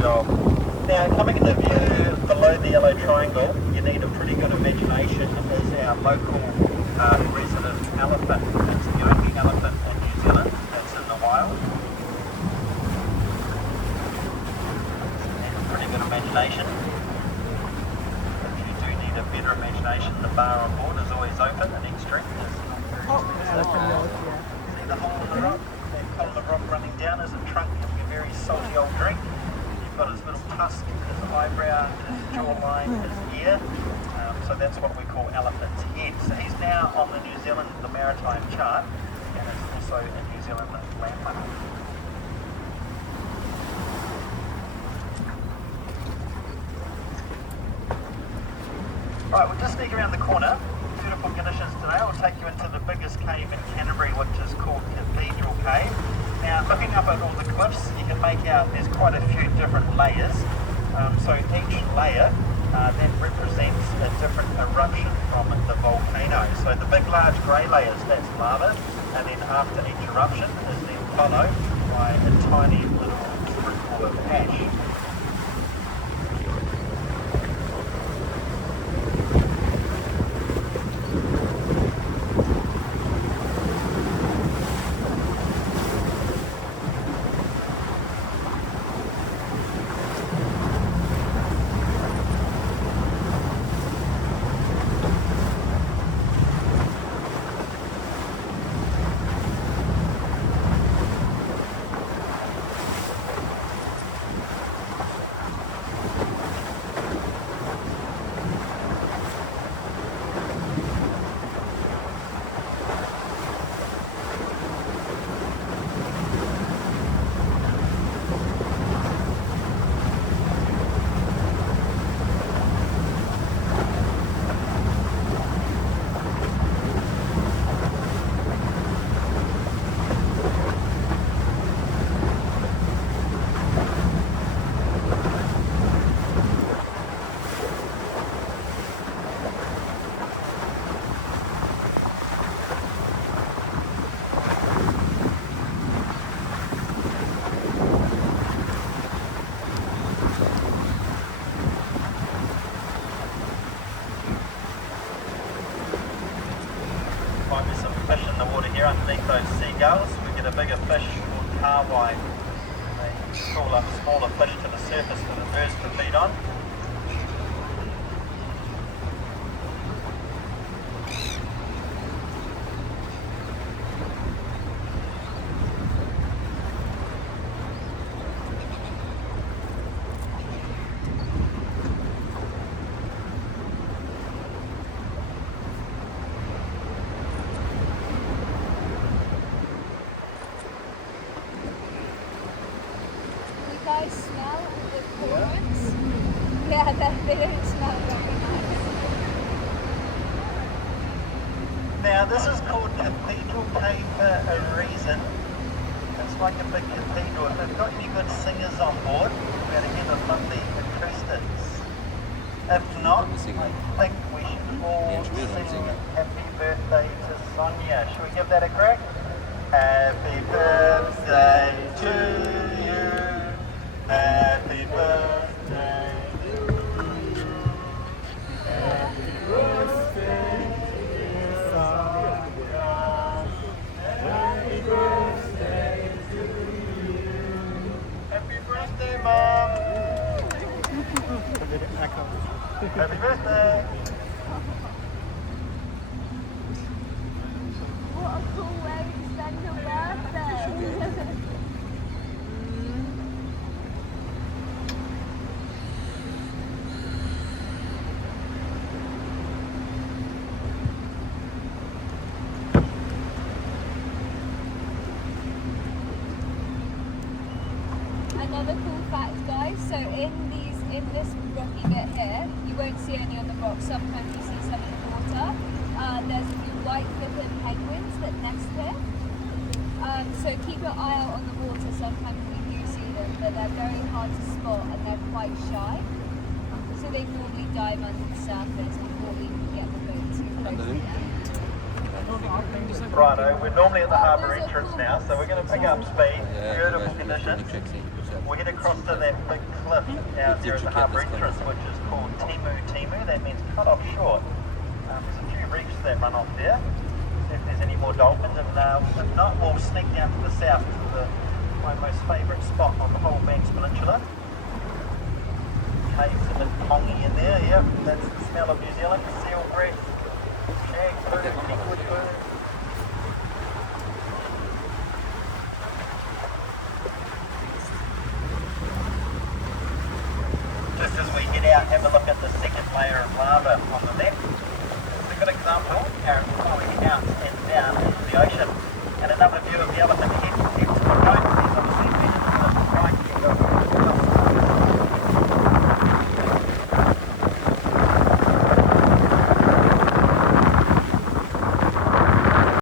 job. Now, coming into view below the yellow triangle, you need a pretty good imagination, is our local resident elephant. It's the only elephant in New Zealand that's in the wild. Pretty good imagination. If you do need a better imagination, the bar on board is always open and extreme. See the hole in the rock? That column of rock running down is a trunk of your very salty old drink. You've got his little tusk, his eyebrow, his jawline, his ear. So that's what we call elephant's head. So he's now on the New Zealand, the maritime chart, and it's also a New Zealand landmark. Right, we'll just sneak around the corner. Beautiful conditions today. I'll take you into the biggest cave in Canterbury, which is called Cathedral Cave. Now, looking up at all the cliffs, you can make out there's quite a few different layers. So each layer then represents a different eruption from the volcano. So the big, large grey layers, that's lava, and then after each eruption is then followed by a tiny little sprinkle of ash. Underneath those seagulls, we get a bigger fish called carwai. They call up smaller fish to the surface for the birds to feed on. Smell the cormorants? Yeah, they don't smell very nice. Now this is called Cathedral Cave for a reason. It's like a big cathedral. If they've got any good singers on board, we're going to get a lovely acoustics. If not, I think we should all sing Happy Birthday to Sonia. Should we give that a crack? Happy birthday to you. Happy birthday to you. Happy birthday, dear Sonia. Happy birthday to you. Happy birthday, Mom. Happy birthday. What a cool way to spend your birthday. Another cool fact, guys, so in this rocky bit here, you won't see any on the rocks, sometimes you see some in the water. There's a few white-footed penguins that nest here. So keep your eye out on the water, sometimes we do see them, but they're very hard to spot and they're quite shy. So they normally dive under the surface before we can get the boat too close to them. Righto, we're normally at the harbour entrance now, so we're going to pick up speed, beautiful conditions. We'll head across to that big cliff down here at the harbour entrance, which is called Timu. That means cut off short. There's a few reefs that run off there. See if there's any more dolphins, and if not, we'll sneak down to the south to my most favourite spot on the whole Banks Peninsula. Caves a bit pongy in there, yep, that's the smell of New Zealand. Seal breath, shag food, liquid food. Just as we head out, have a look at the second layer of lava on the left. It's a good example how it's flowing out and down into the ocean. And another view of